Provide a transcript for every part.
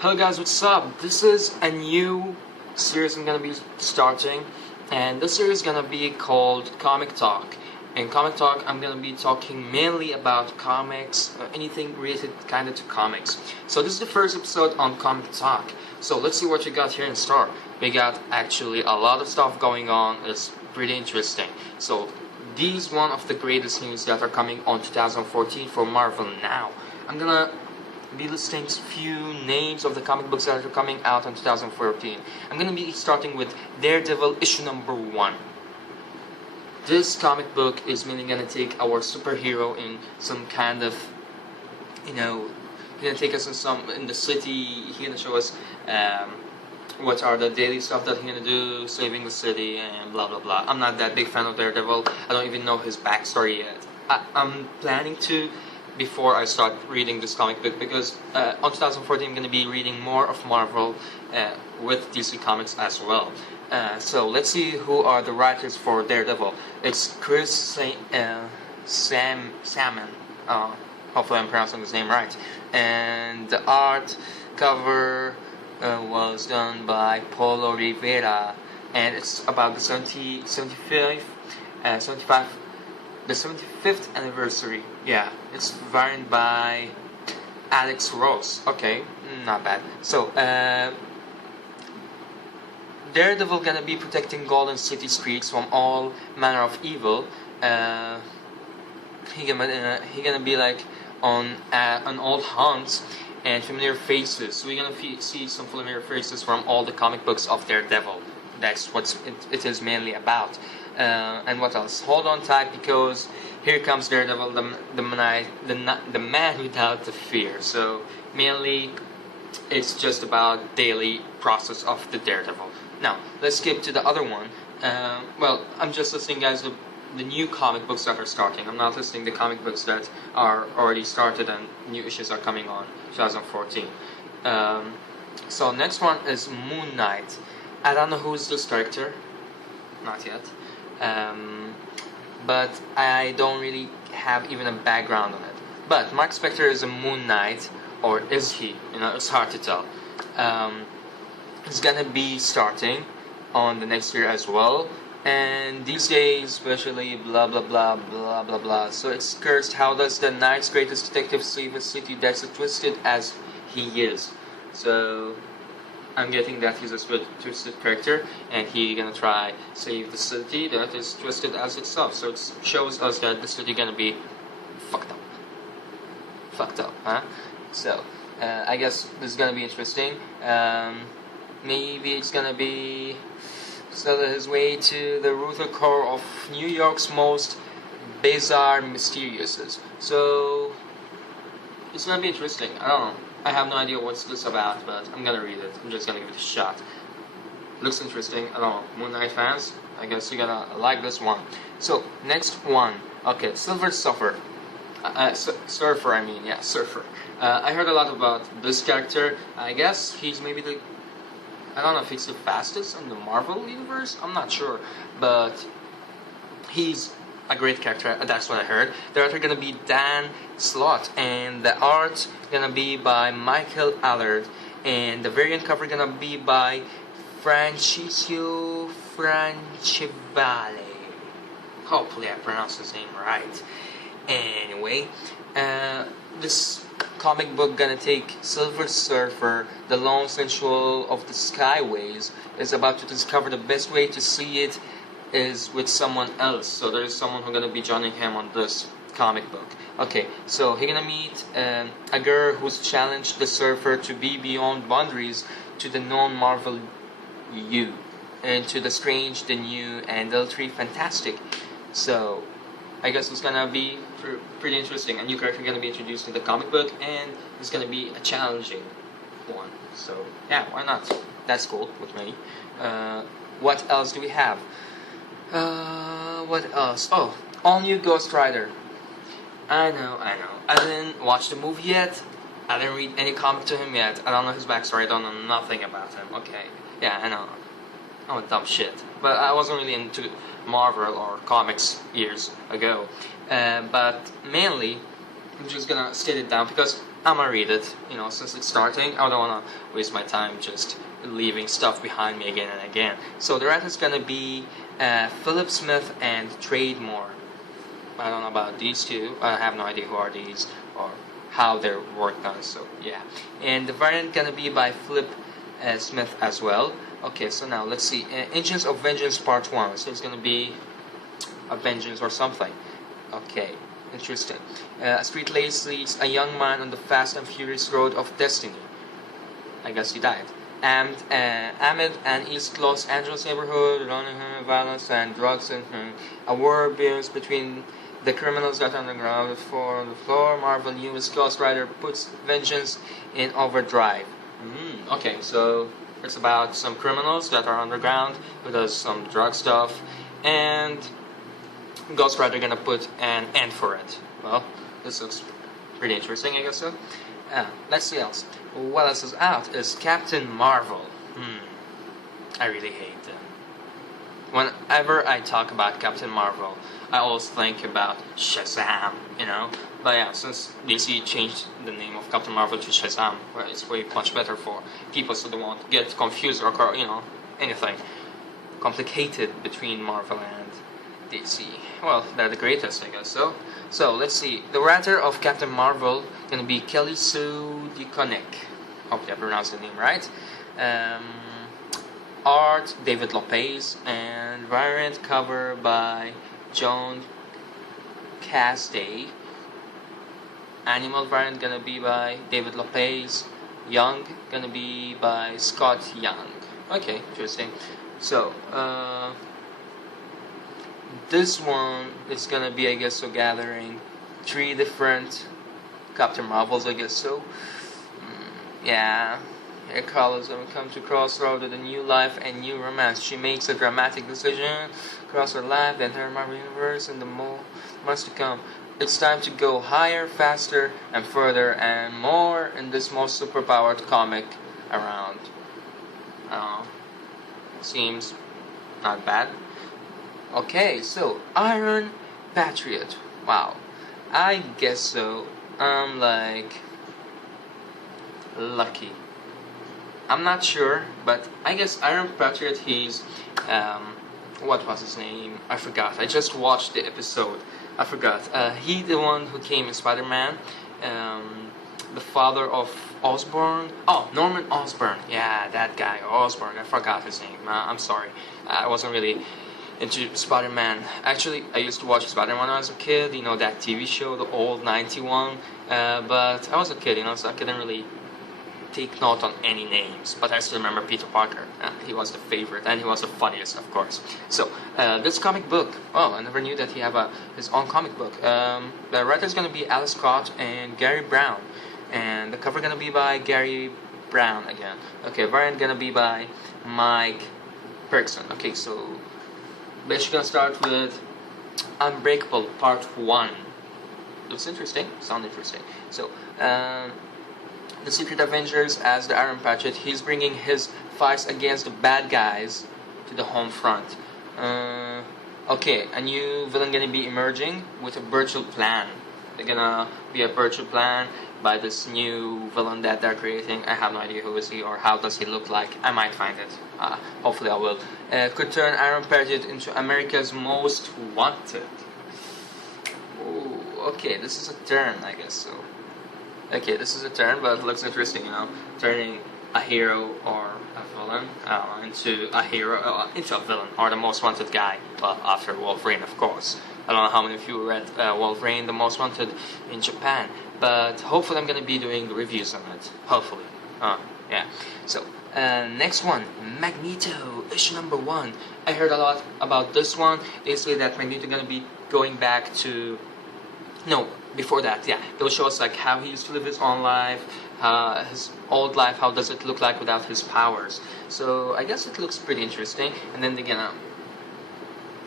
Hello guys, what's up? This is a new series I'm gonna be starting, and this series is gonna be called Comic Talk. In Comic Talk, I'm gonna be talking mainly about comics, anything related kinda to comics. So this is the first episode on Comic Talk. So let's see what we got here in store. We got actually a lot of stuff going on. It's pretty interesting. So these one of the greatest news that are coming on 2014 for Marvel now. I'm gonna be listing a few names of the comic books that are coming out in 2014. I'm gonna be starting with Daredevil issue number 1. This comic book is mainly gonna take our superhero in some kind of, he's gonna take us in the city. He's gonna show us what are the daily stuff that he's gonna do, saving the city and blah blah blah. I'm not that big fan of Daredevil. I don't even know his backstory yet. I'm planning to before I start reading this comic book, because on 2014 I'm going to be reading more of Marvel with DC Comics as well. So let's see who are the writers for Daredevil. It's Chris Salmon. Hopefully I'm pronouncing his name right. And the art cover was done by Paulo Rivera, and it's about the 75th anniversary. Yeah, it's written by Alex Ross. Okay, not bad. So, Daredevil gonna be protecting Golden City streets from all manner of evil. He gonna be like on an old hunt and familiar faces. So we're gonna see some familiar faces from all the comic books of Daredevil. That's what it is mainly about. And what else? Hold on tight, because here comes Daredevil, the man without the fear. So mainly, it's just about daily process of the Daredevil. Now let's skip to the other one. Well, I'm just listing, guys, the new comic books that are starting. I'm not listing the comic books that are already started and new issues are coming on 2014. So next one is Moon Knight. I don't know who's this character, not yet. But I don't really have even a background on it. But Mark Spector is a Moon Knight, or is he? It's hard to tell. He's gonna be starting on the next year as well. And these days, especially, blah blah blah blah blah blah. So it's cursed. How does the Knight's greatest detective save a city that's as twisted as he is? So I'm getting that he's a twisted character, and he gonna try save the city that is twisted as itself. So it shows us that the city gonna be fucked up, huh? So I guess this is gonna be interesting. Maybe it's gonna be sell his way to the ruthless core of New York's most bizarre mysteriouses. So it's gonna be interesting. I don't know. I have no idea what's this about, but I'm gonna read it. I'm just gonna give it a shot. Looks interesting. I don't know. Moon Knight fans, I guess you're gonna like this one. So, next one. Okay, Silver Surfer. Surfer, I mean. Yeah, Surfer. I heard a lot about this character. I guess he's maybe I don't know if he's the fastest in the Marvel universe. I'm not sure. But he's a great character, that's what I heard. The writer gonna be Dan Slott, and the art gonna be by Michael Allard, and the variant cover gonna be by Francisco Francevale. Hopefully I pronounced his name right. Anyway, this comic book gonna take Silver Surfer, the lone sensual of the Skyways, is about to discover the best way to see it is with someone else. So there is someone who's gonna be joining him on this comic book. Okay, so he's gonna meet a girl who's challenged the Surfer to be beyond boundaries to the non-Marvel you, and to the strange, the new, and the fantastic. So I guess it's gonna be pretty interesting. A new character gonna be introduced in the comic book, and it's gonna be a challenging one. So yeah, why not? That's cool with me. What else do we have? What else? Oh, all new Ghost Rider. I know. I didn't watch the movie yet. I didn't read any comic to him yet. I don't know his backstory. I don't know nothing about him. Okay. Yeah, I know. I'm a dumb shit. But I wasn't really into Marvel or comics years ago. But mainly, I'm just gonna state it down because I'm gonna read it, since it's starting. I don't wanna waste my time just leaving stuff behind me again and again. So the writer's gonna be Philip Smith and Trademore. I don't know about these two. I have no idea who are these or how they're worked on. So yeah, and the variant gonna be by Philip Smith as well. Okay, so now let's see. Engines of Vengeance Part 1. So it's gonna be a vengeance or something. Okay, interesting. A street race leads a young man on the fast and furious road of destiny. I guess he died. And amid an East Los Angeles neighborhood, violence and drugs, and a war begins between the criminals that are on the ground on the floor. Marvel U.S. Ghost Rider puts vengeance in overdrive. Okay, so it's about some criminals that are underground who does some drug stuff, and Ghost Rider gonna put an end for it. Well, this looks pretty interesting, I guess so. Let's see else. What else is out is Captain Marvel. I really hate them. Whenever I talk about Captain Marvel, I always think about Shazam, But yeah, since DC changed the name of Captain Marvel to Shazam, well, it's way much better for people so they won't get confused or, anything complicated between Marvel and DC. Well, they're the greatest, I guess so. So, let's see. The writer of Captain Marvel gonna be Kelly Sue DeConnick. Hopefully I pronounced the name right. Art, David Lopez, and variant cover by Joan Casday. Animal variant gonna be by David Lopez. Young gonna be by Scott Young. Okay, interesting. So, this one is gonna be, I guess so, gathering 3 different Captain Marvels, I guess so. Yeah. Here Carla's gonna come to Crossroad with a new life and new romance. She makes a dramatic decision across her life and her Marvel universe in the months to come. It's time to go higher, faster, and further and more in this most superpowered comic around. Seems not bad. Okay, so Iron Patriot. Wow. I guess so. I'm like lucky. I'm not sure, but I guess Iron Patriot, he's what was his name? I forgot. I just watched the episode. I forgot. He the one who came in Spider-Man. The father of Osborn. Oh, Norman Osborn. Yeah, that guy, Osborn. I forgot his name. I'm sorry. I wasn't really into Spider-Man. Actually, I used to watch Spider-Man when I was a kid. That TV show, the old 91. But I was a kid, so I couldn't really take note on any names, but I still remember Peter Parker. He was the favorite, and he was the funniest, of course. So, this comic book, I never knew that he had his own comic book. The writer's gonna be Alice Scott and Gary Brown, and the cover gonna be by Gary Brown again. Okay, variant gonna be by Mike Perkson. Okay, so basically gonna start with Unbreakable Part 1. Looks interesting, sound interesting. So, the Secret Avengers as the Iron Patriot, he's bringing his fights against the bad guys to the home front. Okay, a new villain gonna be emerging with a virtual plan. They're gonna be a virtual plan by this new villain that they're creating. I have no idea who is he or how does he look like. I might find it. Hopefully I will. Could turn Iron Patriot into America's most wanted. Ooh, okay, this is a turn, I guess so. Okay, this is a turn, but it looks interesting, turning a hero or a villain into a hero, into a villain, or the most wanted guy. Well, after Wolverine, of course. I don't know how many of you read Wolverine, the most wanted in Japan, but hopefully I'm gonna be doing reviews on it. Hopefully. Yeah. So, next one, Magneto, issue number 1. I heard a lot about this one. They say that Magneto gonna be going back to... No, before that, yeah. They'll show us like how he used to live his own life, his old life, how does it look like without his powers. So I guess it looks pretty interesting. And then they're gonna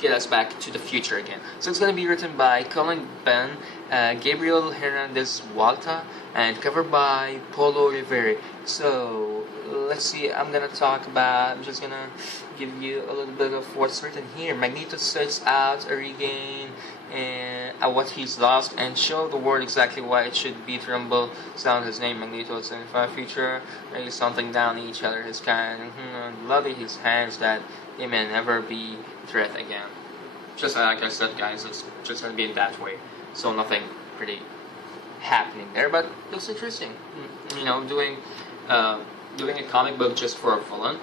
get us back to the future again. So it's gonna be written by Colin Benn Gabriel Hernandez Walta, and covered by Polo Rivera. So let's see. I'm just gonna give you a little bit of what's written here. Magneto sets out a regain at what he's lost and show the world exactly why it should beat Rumble. Sound his name Magneto 75 future. Maybe something down each other. His kind bloody his hands that they may never be threat again. Just like I said, guys, it's just gonna be that way. So nothing pretty happening there, but looks interesting. You know, doing a comic book just for a villain.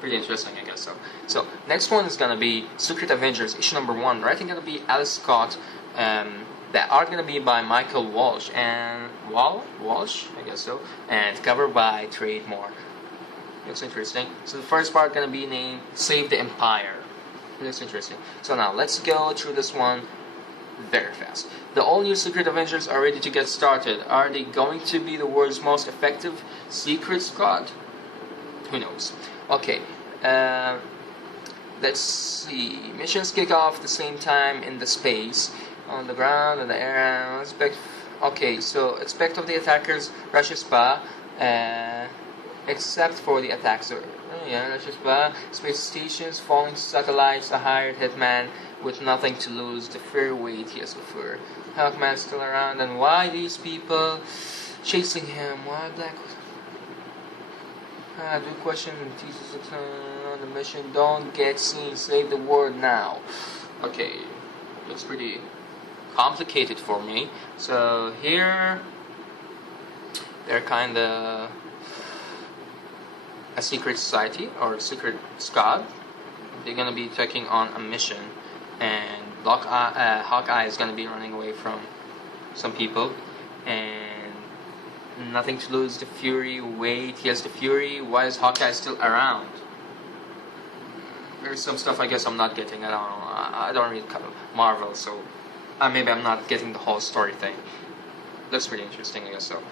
Pretty interesting, I guess so. So next one is gonna be Secret Avengers issue number 1. Writing gonna be Alice Scott. The art gonna be by Michael Walsh and Walsh, I guess so, and cover by Trade Moore. Looks interesting. So the first part gonna be named Save the Empire. Looks interesting. So now let's go through this one very fast. The all-new Secret Avengers are ready to get started. Are they going to be the world's most effective secret squad? Who knows? Okay, let's see. Missions kick off the same time in the space, on the ground, in the air. Expect of the attackers rushes by, except for the attacks. Rushes by space stations, falling satellites, a hired hitman with nothing to lose. The fair weight he has for. Hawkman's still around, and why these people chasing him? Why Black? Good question. Jesus on the mission. Don't get seen. Save the world now. Okay, looks pretty complicated for me. So here, they're kinda a secret society or secret squad. They're gonna be taking on a mission, and Hawkeye is gonna be running away from some people, and nothing to lose. The Fury, wait, he has the Fury. Why is Hawkeye still around? There's some stuff I guess I'm not getting. I don't know. I don't read Marvel, so maybe I'm not getting the whole story thing. Looks pretty interesting, I guess so.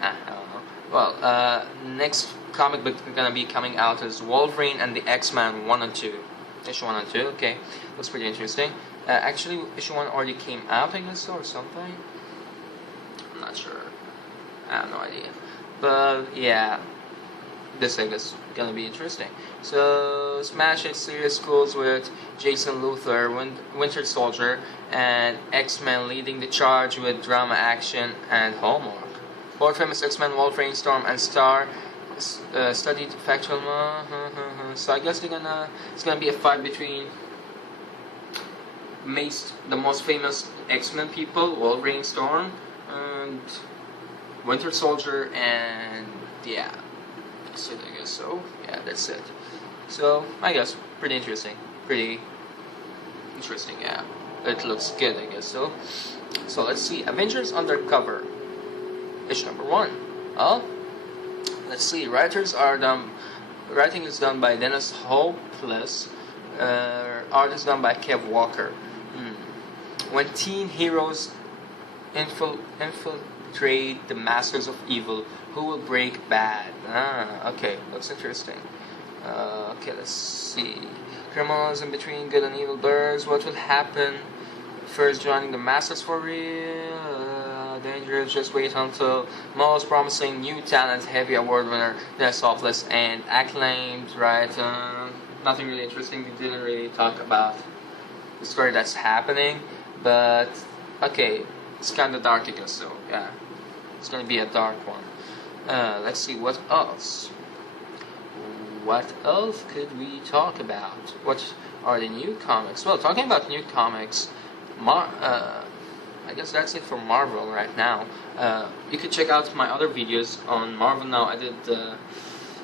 I don't know. Well, next comic book gonna be coming out is Wolverine and the X-Men 1 and 2. Issue 1 and 2, okay. Looks pretty interesting. Actually, issue 1 already came out, I guess so, or something. I'm not sure. I have no idea. But, yeah. This, I guess, gonna be interesting. So, Smash It series goes with Jason Luthor, Winter Soldier, and X-Men leading the charge with drama, action, and homework. Both famous X-Men, Wolverine, Storm, and Star studied factual. So I guess it's gonna be a fight between the most famous X-Men people, Wolverine, Storm, and Winter Soldier, and yeah, that's it, I guess so. Yeah, that's it. So I guess pretty interesting. Yeah. It looks good, I guess so. So let's see, Avengers Undercover, issue number 1. Let's see. Writing is done by Dennis Hopeless. Art is done by Kev Walker. When teen heroes infiltrate the masters of evil, who will break bad? Okay, looks interesting. Okay, let's see. Criminals in between good and evil birds. What will happen? First joining the masters for real. Dangerous, just wait until most promising new talent, heavy award winner, Dennis Hopeless, and acclaimed, right? Nothing really interesting. We didn't really talk about the story that's happening, but okay, it's kind of dark, I guess, so yeah, it's gonna be a dark one. Let's see, what else? What else could we talk about? What are the new comics? Well, talking about new comics, I guess that's it for Marvel right now. You could check out my other videos on Marvel Now. I did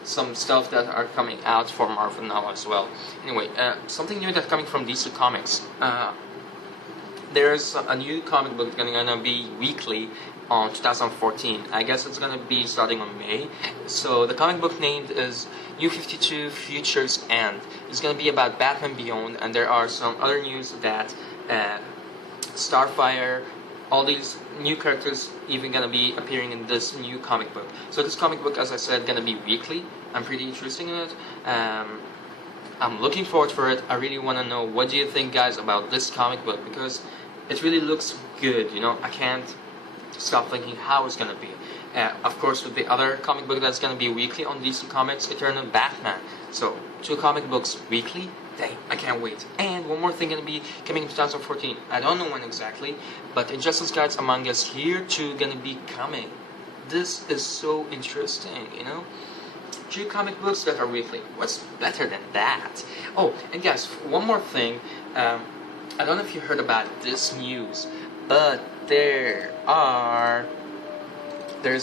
some stuff that are coming out for Marvel Now as well. Anyway, something new that's coming from DC Comics. There's a new comic book gonna be weekly on 2014. I guess it's gonna be starting on May. So the comic book named is New 52 Futures End. It's gonna be about Batman Beyond, and there are some other news that Starfire, all these new characters even gonna be appearing in this new comic book. So this comic book, as I said, gonna be weekly. I'm pretty interested in it. I'm looking forward for it. I really want to know what do you think, guys, about this comic book, because it really looks good, you know. I can't stop thinking how it's gonna be. Of course, with the other comic book that's gonna be weekly on DC Comics, Eternal Batman. So 2 comic books weekly. Dang, I can't wait. And one more thing gonna be coming in 2014. I don't know when exactly, but Injustice Gods Among Us here too gonna be coming. This is so interesting, you know. 2 comic books that are weekly. What's better than that? Oh, and guys, one more thing. I don't know if you heard about this news, but there's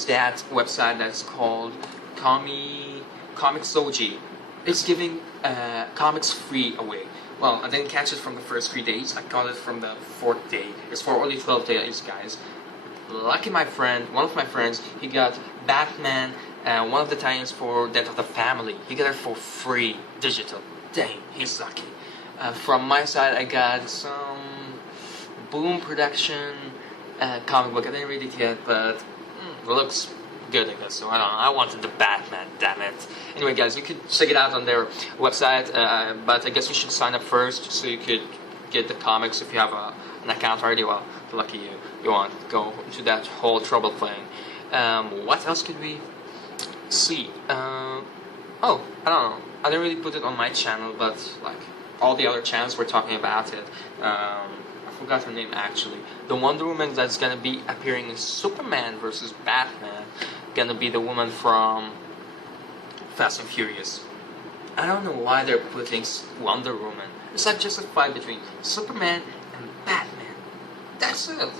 that website that's called Comixology. It's giving comics free away. Well, I didn't catch it from the first 3 days. I got it from the 4th day. It's for only 12 days, guys. Lucky my friend, one of my friends, he got Batman, one of the tie-ins for Death of the Family. He got it for free, digital. Dang, he's lucky. From my side, I got some Boom Production comic book. I didn't read it yet, but it looks good, I guess. So I don't know. I wanted the Batman, damn it. Anyway, guys, you could check it out on their website, but I guess you should sign up first so you could get the comics if you have an account already. Well, lucky you. You won't go into that whole trouble thing. What else could we see? Oh, I don't know. I didn't really put it on my channel, but like all the other channels were talking about it. I forgot her name actually. The Wonder Woman that's gonna be appearing in Superman versus Batman, gonna be the woman from Fast and Furious. I don't know why they're putting Wonder Woman. It's like just a fight between Superman and Batman. That's it.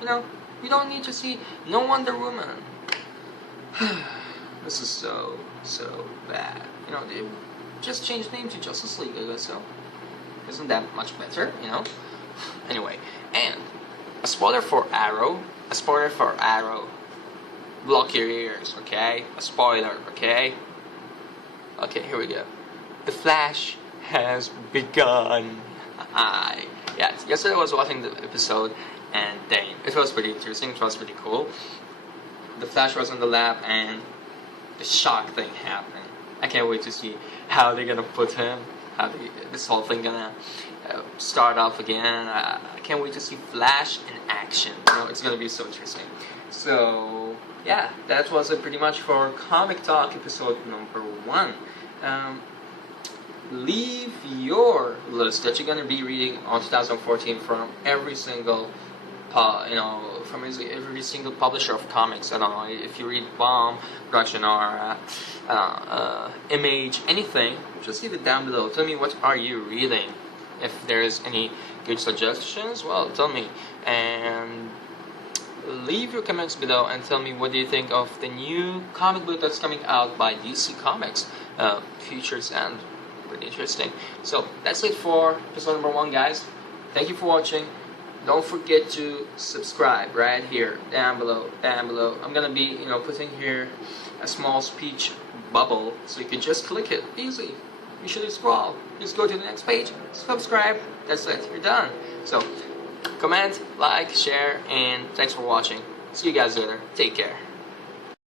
You know, we don't need to see no Wonder Woman. This is so bad. You know, they just changed the name to Justice League, I guess so. Isn't that much better, you know? Anyway, and a spoiler for Arrow. A spoiler for Arrow. Block your ears, okay? A spoiler, okay? Okay, here we go. The Flash has begun. Yeah, yesterday I was watching the episode, and dang, it was pretty interesting. It was pretty cool. The Flash was on the lab, and the shock thing happened. I can't wait to see how they're gonna put him, how this whole thing gonna start off again. I can't wait to see Flash in action. You know, it's gonna be so interesting. So yeah, that was it pretty much for Comic Talk episode number 1. Leave your list that you're gonna be reading on 2014 from every single from every single publisher of comics. I don't know if you read Bomb Production or Image, anything. Just leave it down below. Tell me what are you reading. If there's any good suggestions, well, tell me. And leave your comments below and tell me what do you think of the new comic book that's coming out by DC Comics, Futures, and pretty interesting. So that's it for episode number 1, guys. Thank you for watching. Don't forget to subscribe right here, down below. I'm gonna be, putting here a small speech bubble, so you can just click it, easy. You should scroll. Just go to the next page, subscribe. That's it. You're done. So, comment, like, share, and thanks for watching. See you guys later. Take care.